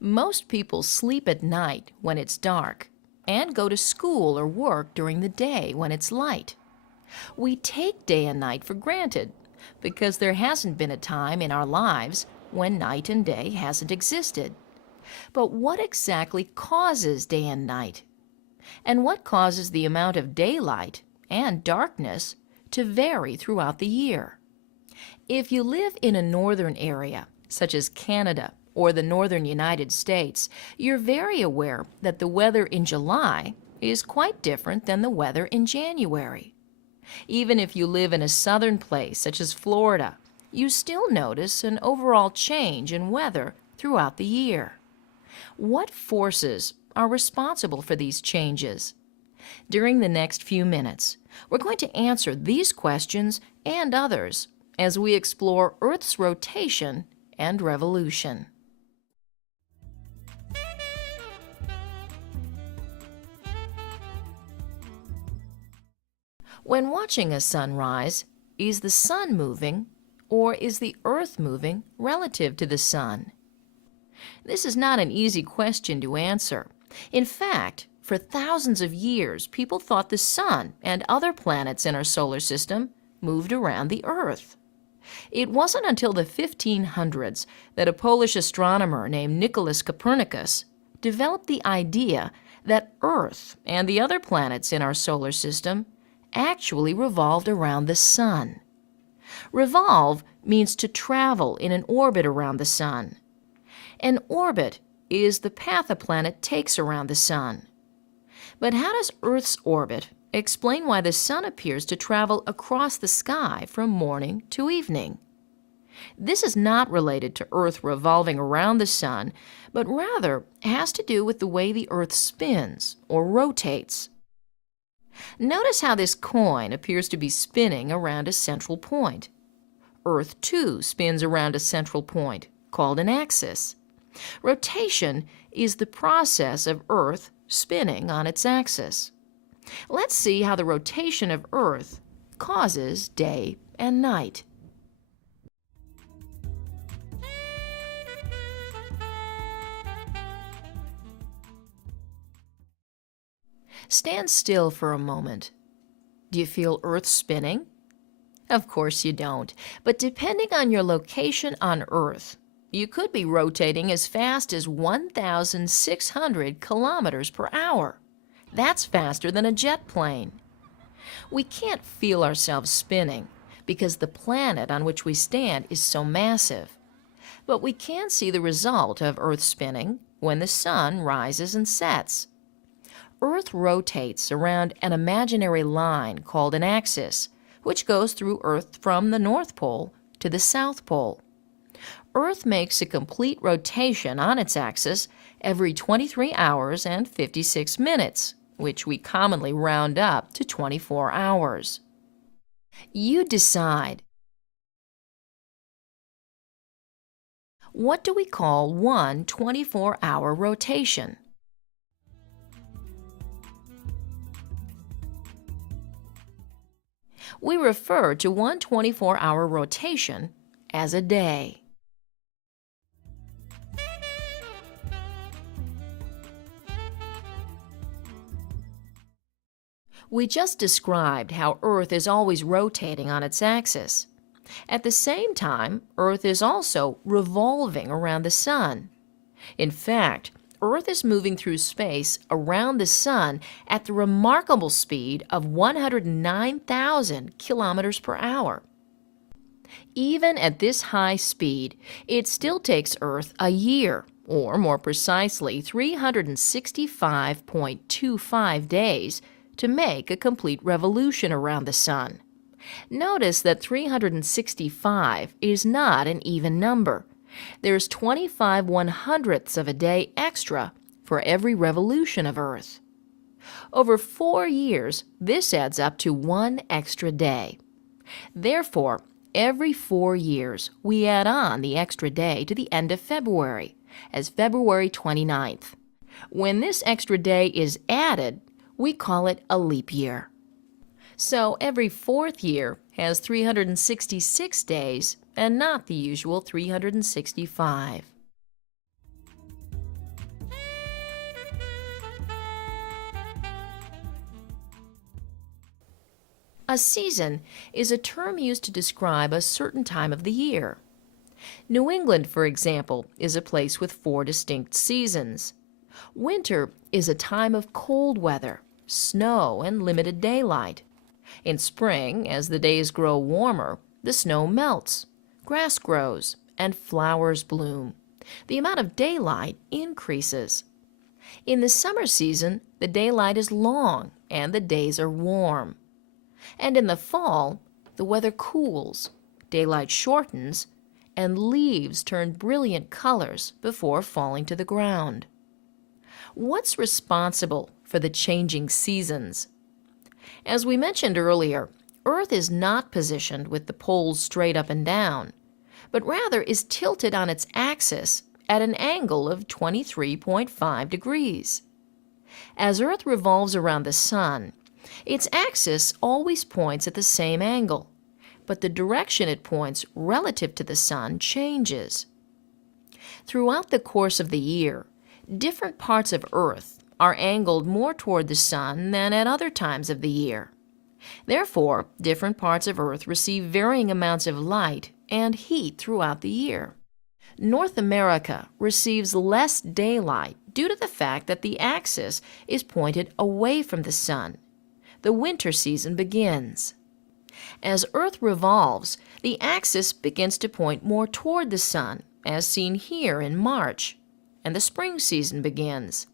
Most people sleep at night when it's dark and go to school or work during the day when it's light. We take day and night for granted because there hasn't been a time in our lives when night and day hasn't existed. But what exactly causes day and night? And what causes the amount of daylight and darkness to vary throughout the year? If you live in a northern area, such as Canada or the northern United States, you're very aware that the weather in July is quite different than the weather in January. Even if you live in a southern place, such as Florida, you still notice an overall change in weather throughout the year. What forces are responsible for these changes? During the next few minutes, we're going to answer these questions and others as we explore Earth's rotation and revolution. When watching a sunrise, is the sun moving or is the Earth moving relative to the sun? This is not an easy question to answer. In fact, for thousands of years, people thought the sun and other planets in our solar system moved around the Earth. It wasn't until the 1500s that a Polish astronomer named Nicholas Copernicus developed the idea that Earth and the other planets in our solar system actually revolved around the sun. Revolve means to travel in an orbit around the sun. An orbit is the path a planet takes around the sun. But how does Earth's orbit explain why the sun appears to travel across the sky from morning to evening? This is not related to Earth revolving around the sun, but rather has to do with the way the Earth spins or rotates. Notice how this coin appears to be spinning around a central point. Earth, too, spins around a central point, called an axis. Rotation is the process of Earth spinning on its axis. Let's see how the rotation of Earth causes day and night. Stand still for a moment. Do you feel Earth spinning? Of course you don't, but depending on your location on Earth, you could be rotating as fast as 1,600 kilometers per hour. That's faster than a jet plane. We can't feel ourselves spinning because the planet on which we stand is so massive. But we can see the result of Earth spinning when the sun rises and sets. Earth rotates around an imaginary line called an axis, which goes through Earth from the North Pole to the South Pole. Earth makes a complete rotation on its axis every 23 hours and 56 minutes, which we commonly round up to 24 hours. You decide. What do we call one 24-hour rotation? We refer to one 24-hour rotation as a day. We just described how Earth is always rotating on its axis. At the same time, Earth is also revolving around the sun. In fact, Earth is moving through space around the sun at the remarkable speed of 109,000 kilometers per hour. Even at this high speed, it still takes Earth a year, or more precisely 365.25 days, to make a complete revolution around the sun. Notice that 365 is not an even number. There's 25 1/100ths of a day extra for every revolution of Earth. Over 4 years, this adds up to 1 extra day. Therefore, every 4 years, we add on the extra day to the end of February, as February 29th. When this extra day is added, we call it a leap year. So every 4th year has 366 days and not the usual 365. A season is a term used to describe a certain time of the year. New England, for example, is a place with 4 distinct seasons. Winter is a time of cold weather, snow, and limited daylight. In spring, as the days grow warmer, the snow melts, grass grows, and flowers bloom. The amount of daylight increases. In the summer season, the daylight is long and the days are warm. And in the fall, the weather cools, daylight shortens, and leaves turn brilliant colors before falling to the ground. What's responsible for the changing seasons? As we mentioned earlier, Earth is not positioned with the poles straight up and down, but rather is tilted on its axis at an angle of 23.5 degrees. As Earth revolves around the Sun, its axis always points at the same angle, but the direction it points relative to the Sun changes. Throughout the course of the year, different parts of Earth are angled more toward the Sun than at other times of the year. Therefore, different parts of Earth receive varying amounts of light and heat throughout the year. North America receives less daylight due to the fact that the axis is pointed away from the Sun. The winter season begins. As Earth revolves, the axis begins to point more toward the Sun, as seen here in March, and the spring season begins.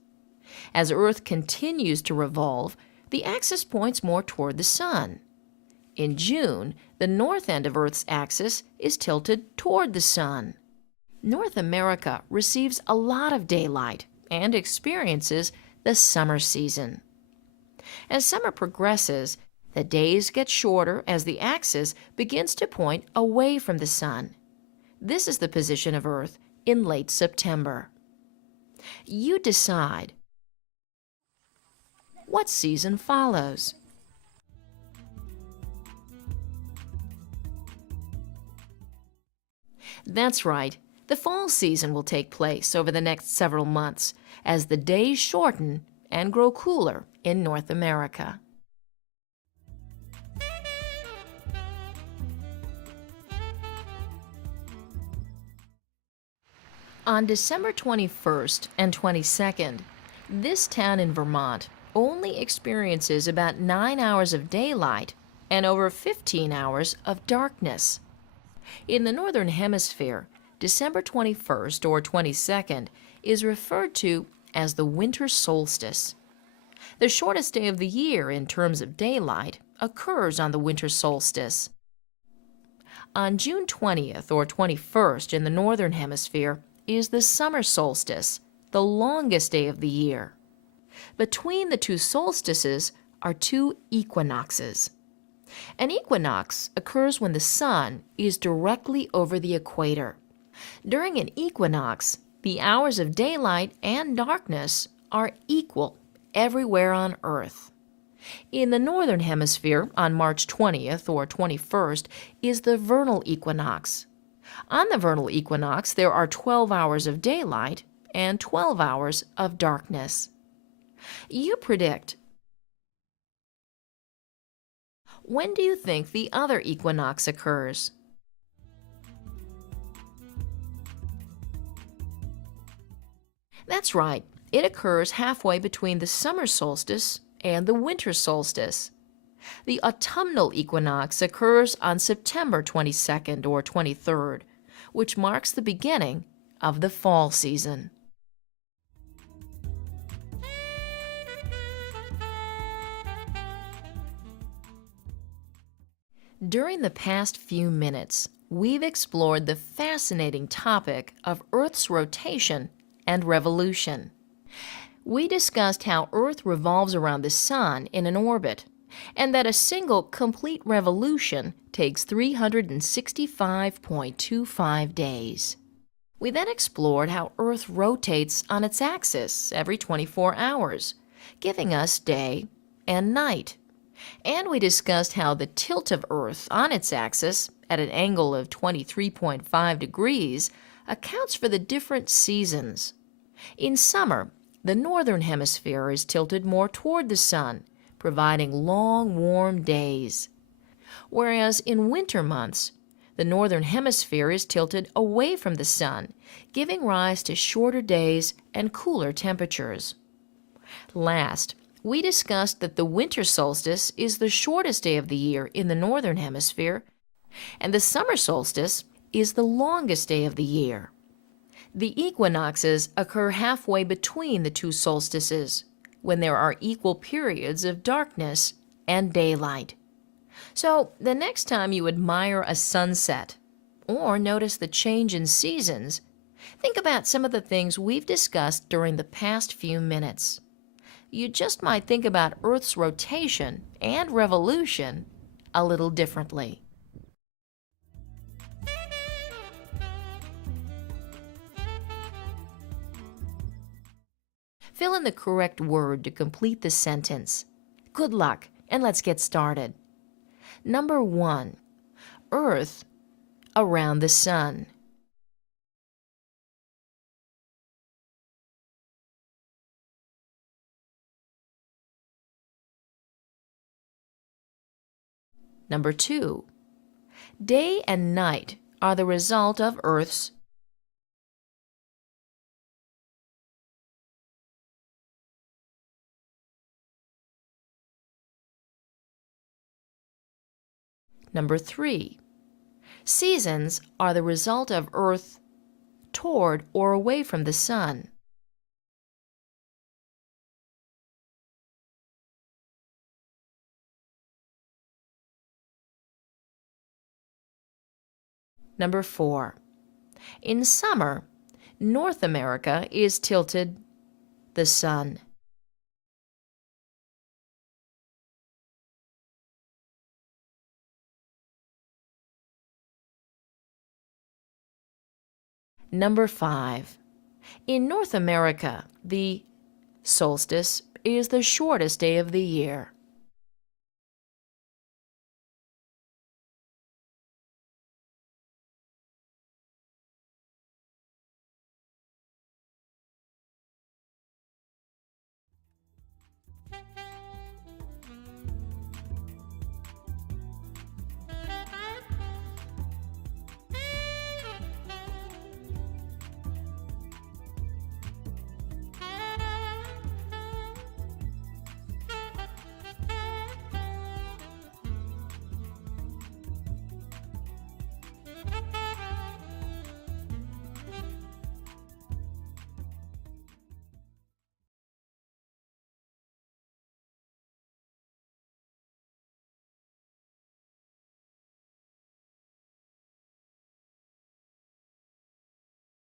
As Earth continues to revolve, the axis points more toward the Sun. In June, the north end of Earth's axis is tilted toward the Sun. North America receives a lot of daylight and experiences the summer season. As summer progresses, the days get shorter as the axis begins to point away from the Sun. This is the position of Earth in late September. You decide. What season follows? That's right. The fall season will take place over the next several months as the days shorten and grow cooler in North America. On December 21st and 22nd, this town in Vermont only experiences about 9 hours of daylight and over 15 hours of darkness. In the Northern Hemisphere, December 21st or 22nd is referred to as the winter solstice. The shortest day of the year in terms of daylight occurs on the winter solstice. On June 20th or 21st in the Northern Hemisphere is the summer solstice, the longest day of the year. Between the two solstices are 2 equinoxes. An equinox occurs when the Sun is directly over the equator. During an equinox, the hours of daylight and darkness are equal everywhere on Earth. In the Northern Hemisphere, on March 20th or 21st, is the vernal equinox. On the vernal equinox, there are 12 hours of daylight and 12 hours of darkness. You predict. When do you think the other equinox occurs? That's right. It occurs halfway between the summer solstice and the winter solstice. The autumnal equinox occurs on September 22nd or 23rd, which marks the beginning of the fall season. During the past few minutes, we've explored the fascinating topic of Earth's rotation and revolution. We discussed how Earth revolves around the Sun in an orbit, and that a single complete revolution takes 365.25 days. We then explored how Earth rotates on its axis every 24 hours, giving us day and night. And we discussed how the tilt of Earth on its axis, at an angle of 23.5 degrees, accounts for the different seasons. In summer, the northern hemisphere is tilted more toward the Sun, providing long, warm days. whereas in winter months, the northern hemisphere is tilted away from the sun, giving rise to shorter days and cooler temperatures. Last, we discussed that the winter solstice is the shortest day of the year in the northern hemisphere, and the summer solstice is the longest day of the year. The equinoxes occur halfway between the two solstices, when there are equal periods of darkness and daylight. So, the next time you admire a sunset or notice the change in seasons, think about some of the things we've discussed during the past few minutes. You just might think about Earth's rotation and revolution a little differently. Fill in the correct word to complete the sentence. Good luck, and let's get started. Number 1. Earth around the sun. Number 2. Day and night are the result of Earth's. Number 3. Seasons are the result of Earth toward or away from the sun. Number 4. In summer, North America is tilted the sun. Number 5. In North America, the solstice is the shortest day of the year.